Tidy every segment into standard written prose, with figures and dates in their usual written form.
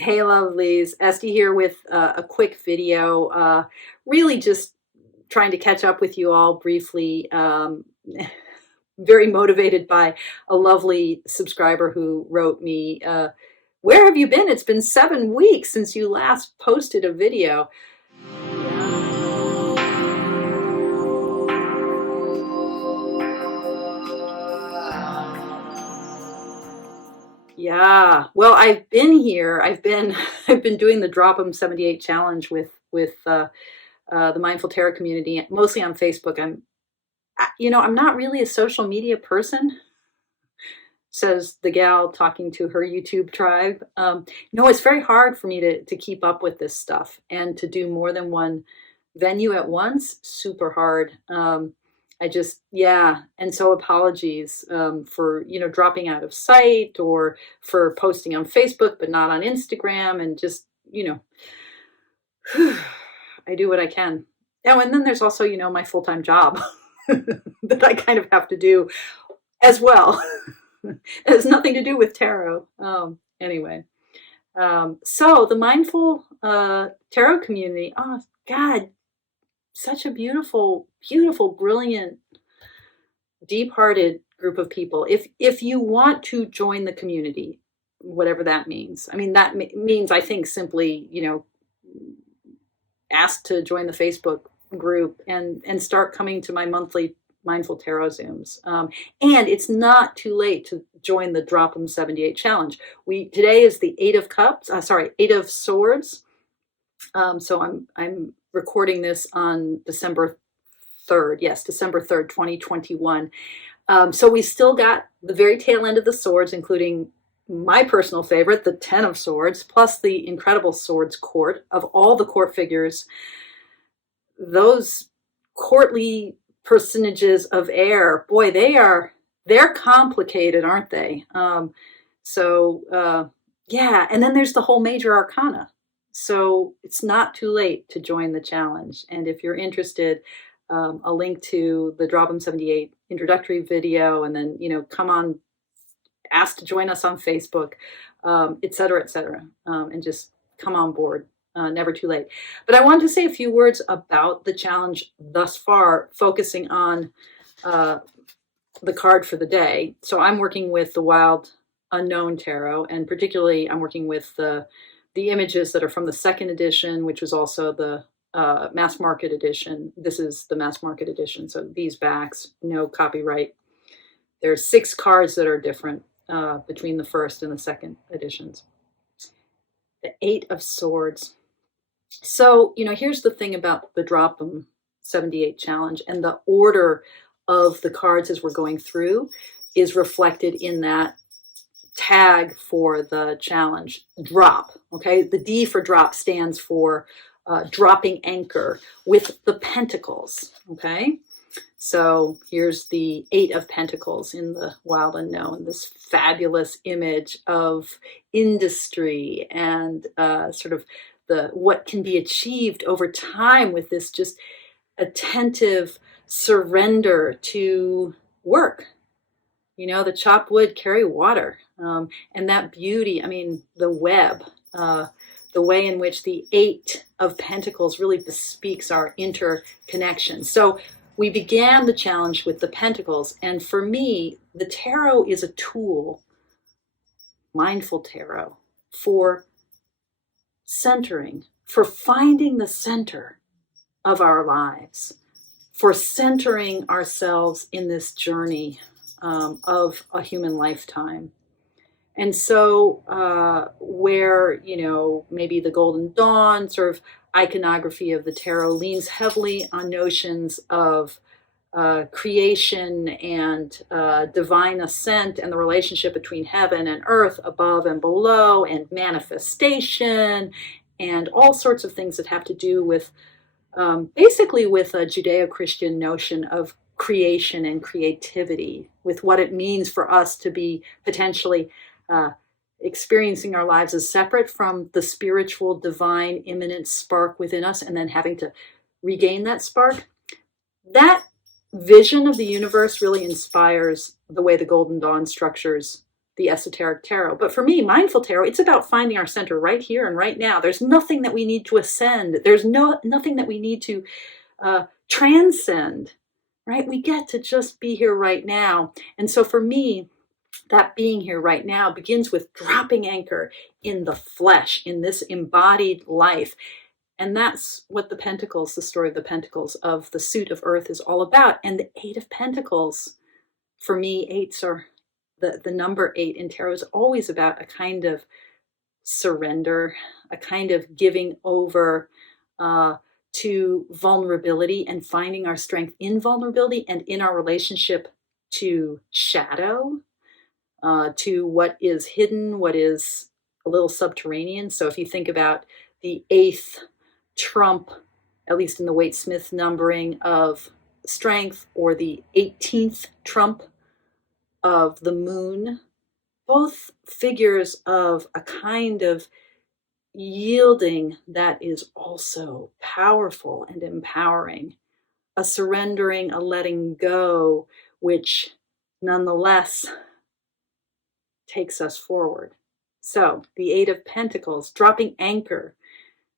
Hey, lovelies. Esty here with a quick video. Really just trying to catch up with you all briefly. Very motivated by a lovely subscriber who wrote me, where have you been? It's been 7 weeks since you last posted a video. Yeah, well, I've been here. I've been I've been doing the Drop 'em 78 challenge with the Mindful Tarot community, mostly on Facebook. I'm not really a social media person, says the gal talking to her YouTube tribe. No, it's very hard for me to keep up with this stuff and to do more than one venue at once. Super hard. Yeah. And so apologies for, dropping out of sight or for posting on Facebook, but not on Instagram. And just, I do what I can. Oh, and then there's also, my full-time job that I kind of have to do as well. It has nothing to do with tarot. Anyway, so the Mindful Tarot community, oh, God, such a beautiful, beautiful, brilliant, deep-hearted group of people. If you want to join the community, whatever that means, I mean, that means, I think, simply, ask to join the Facebook group and start coming to my monthly Mindful Tarot Zooms. And it's not too late to join the Drop 'em 78 challenge. Today is the Eight of Swords. So I'm recording this on December 3rd. Yes, December 3rd, 2021. So we still got the very tail end of the swords, including my personal favorite, the 10 of Swords, plus the incredible Swords court of all the court figures. Those courtly personages of air, boy, they're complicated, aren't they? Yeah, and then there's the whole major arcana. So it's not too late to join the challenge. And if you're interested, a link to the Drop 'em 78 introductory video, and then, come on, ask to join us on Facebook, et cetera, and just come on board. Never too late. But I wanted to say a few words about the challenge thus far, focusing on the card for the day. So I'm working with the Wild Unknown Tarot, and particularly I'm working with the images that are from the second edition, which was also the mass market edition. This is the mass market edition. So these backs, no copyright. There's 6 cards that are different between the first and the second editions. The 8 of Swords. So, here's the thing about the Drop 'em 78 challenge, and the order of the cards as we're going through is reflected in that tag for the challenge, drop. Okay, the D for drop stands for dropping anchor with the pentacles. Okay, so here's the 8 of Pentacles in the Wild Unknown, this fabulous image of industry and sort of what can be achieved over time with this just attentive surrender to work. The chop wood, carry water, and that beauty. I mean, the web, the way in which the 8 of Pentacles really bespeaks our interconnection. So we began the challenge with the Pentacles, and for me, the tarot is a tool, Mindful Tarot, for centering, for finding the center of our lives, for centering ourselves in this journey of a human lifetime. And so where, maybe the Golden Dawn sort of iconography of the tarot leans heavily on notions of creation and divine ascent and the relationship between heaven and earth, above and below, and manifestation, and all sorts of things that have to do with basically with a Judeo-Christian notion of creation and creativity, with what it means for us to be potentially experiencing our lives as separate from the spiritual, divine, immanent spark within us, and then having to regain that spark. That vision of the universe really inspires the way the Golden Dawn structures the esoteric tarot. But for me, mindful tarot, it's about finding our center right here and right now. There's nothing that we need to ascend. There's nothing that we need to transcend, right? We get to just be here right now. And so for me, that being here right now begins with dropping anchor in the flesh, in this embodied life. And that's what the Pentacles, the story of the Pentacles of the suit of earth is all about. And the Eight of Pentacles, for me, eights are the number 8 in tarot is always about a kind of surrender, a kind of giving over to vulnerability and finding our strength in vulnerability and in our relationship to shadow, to what is hidden, what is a little subterranean. So if you think about the 8th trump, at least in the Waite-Smith numbering of strength, or the 18th trump of the moon, both figures of a kind of yielding that is also powerful and empowering, a surrendering, a letting go, which nonetheless takes us forward. So the 8 of Pentacles, dropping anchor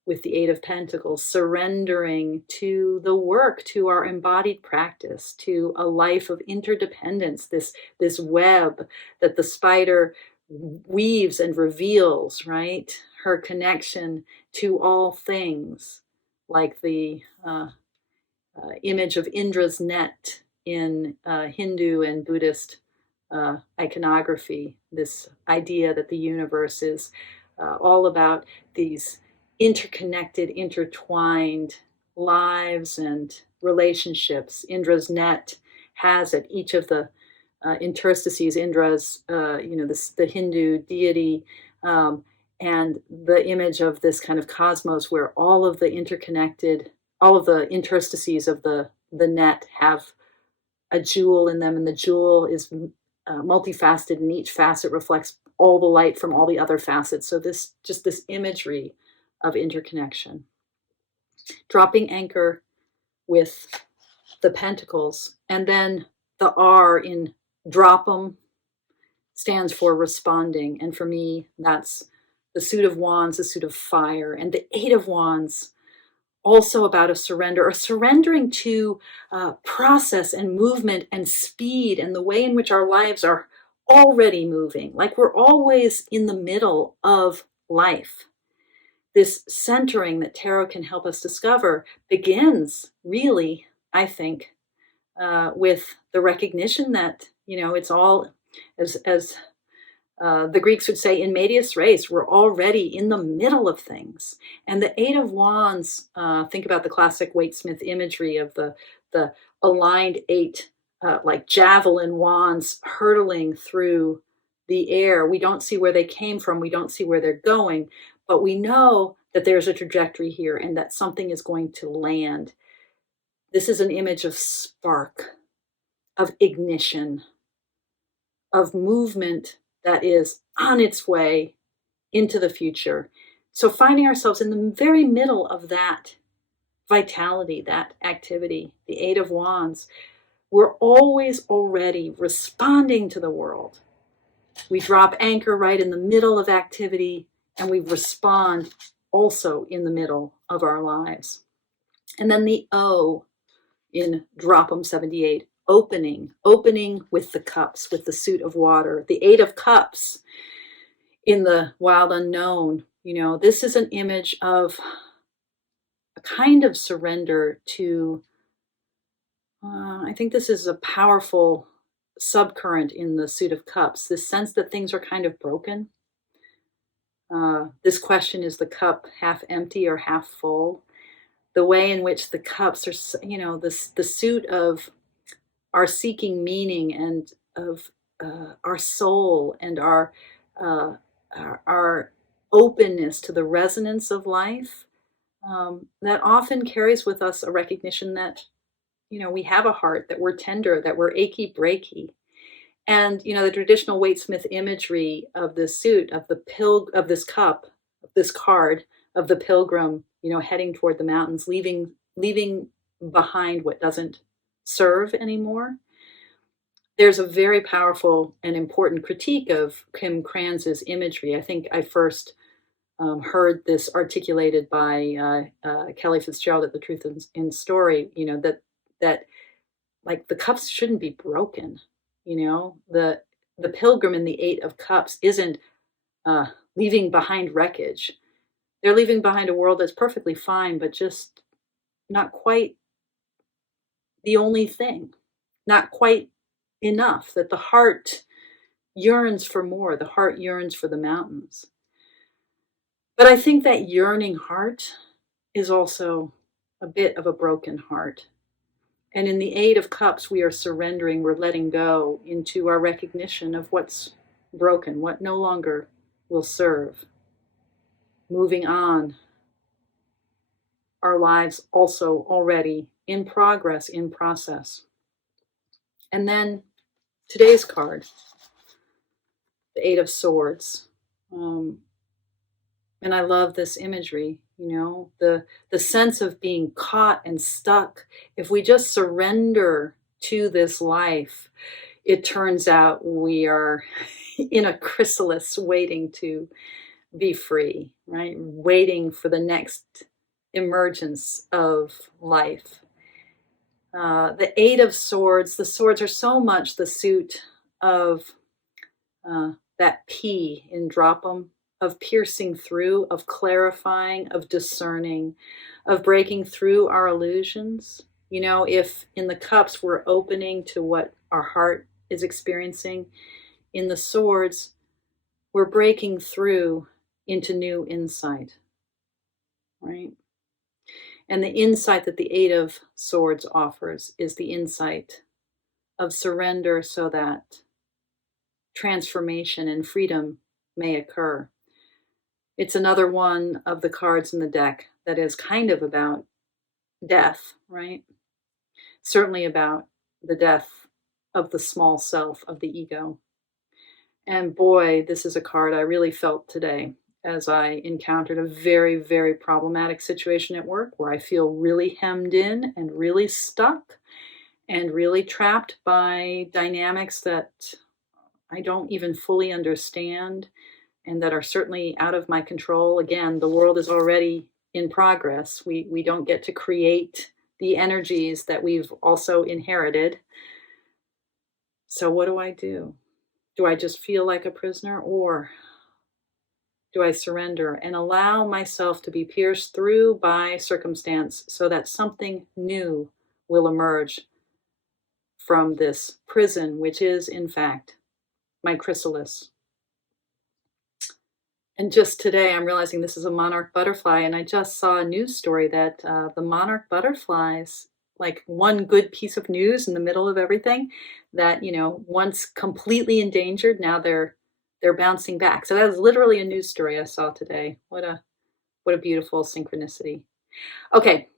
with the 8 of Pentacles, surrendering to the work, to our embodied practice, to a life of interdependence, this web that the spider weaves and reveals, right? Her connection to all things, like the image of Indra's net in Hindu and Buddhist iconography, this idea that the universe is all about these interconnected, intertwined lives and relationships. Indra's net has at each of the interstices, Indra's, the Hindu deity, and the image of this kind of cosmos where all of the interstices of the net have a jewel in them, and the jewel is multifaceted, and each facet reflects all the light from all the other facets. So this imagery of interconnection. Dropping anchor with the Pentacles, and then the R in drop 'em stands for responding. And for me, that's the suit of wands, the suit of fire, and the 8 of wands, also about a surrendering to process and movement and speed and the way in which our lives are already moving, like we're always in the middle of life. This centering that tarot can help us discover begins really, I think, with the recognition that, it's all, as the Greeks would say, in medias res, we're already in the middle of things. And the 8 of wands, think about the classic Waite-Smith imagery of the aligned 8, like javelin wands hurtling through the air. We don't see where they came from. We don't see where they're going, but we know that there's a trajectory here and that something is going to land. This is an image of spark, of ignition, of movement that is on its way into the future. So finding ourselves in the very middle of that vitality, that activity, the 8 of wands, we're always already responding to the world. We drop anchor right in the middle of activity, and we respond also in the middle of our lives. And then the O in Drop 'em 78, opening with the cups, with the suit of water. The 8 of cups in the wild unknown, this is an image of a kind of surrender to, I think this is a powerful subcurrent in the suit of cups, this sense that things are kind of broken. This question, is the cup half empty or half full? The way in which the cups are, the suit of our seeking meaning and of our soul and our openness to the resonance of life, that often carries with us a recognition that, we have a heart, that we're tender, that we're achy breaky. And, the traditional Waite-Smith imagery of this suit, of of this cup, of this card, of the pilgrim, heading toward the mountains, leaving behind what doesn't serve anymore. There's a very powerful and important critique of Kim Kranz's imagery. I think I first heard this articulated by Kelly Fitzgerald at The Truth in Story. That like the cups shouldn't be broken. The pilgrim in the Eight of Cups isn't uh, leaving behind wreckage. They're leaving behind a world that's perfectly fine, but just not quite the only thing, not quite enough. That the heart yearns for more. The heart yearns for the mountains. But I think that yearning heart is also a bit of a broken heart. And in the Eight of Cups, we are surrendering, we're letting go into our recognition of what's broken, what no longer will serve. Moving on, our lives also already in progress, in process. And then today's card, the Eight of Swords. And I love this imagery, the sense of being caught and stuck. If we just surrender to this life, it turns out we are in a chrysalis waiting to be free, right? Waiting for the next emergence of life. The Eight of Swords, the swords are so much the suit of that P in Drop'em, of piercing through, of clarifying, of discerning, of breaking through our illusions. If in the cups we're opening to what our heart is experiencing, in the swords, we're breaking through into new insight, right? And the insight that the Eight of Swords offers is the insight of surrender so that transformation and freedom may occur. It's another one of the cards in the deck that is kind of about death, right? Certainly about the death of the small self, of the ego. And boy, this is a card I really felt today as I encountered a very, very problematic situation at work where I feel really hemmed in and really stuck and really trapped by dynamics that I don't even fully understand and that are certainly out of my control. Again, the world is already in progress. We don't get to create the energies that we've also inherited. So what do I do? Do I just feel like a prisoner, or do I surrender and allow myself to be pierced through by circumstance so that something new will emerge from this prison, which is, in fact, my chrysalis? And just today, I'm realizing this is a monarch butterfly, and I just saw a news story that the monarch butterflies, like one good piece of news in the middle of everything, that once completely endangered, now they're bouncing back. So that was literally a news story I saw today. What a beautiful synchronicity. Okay,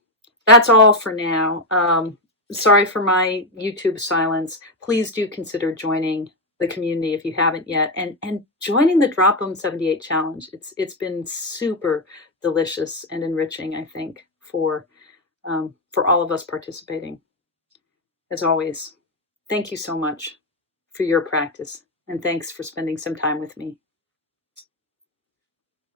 that's all for now. Sorry for my YouTube silence. Please do consider joining the community if you haven't yet, and joining the Drop'em 78 challenge. It's been super delicious and enriching, I think, for all of us participating. As always, thank you so much for your practice, and thanks for spending some time with me.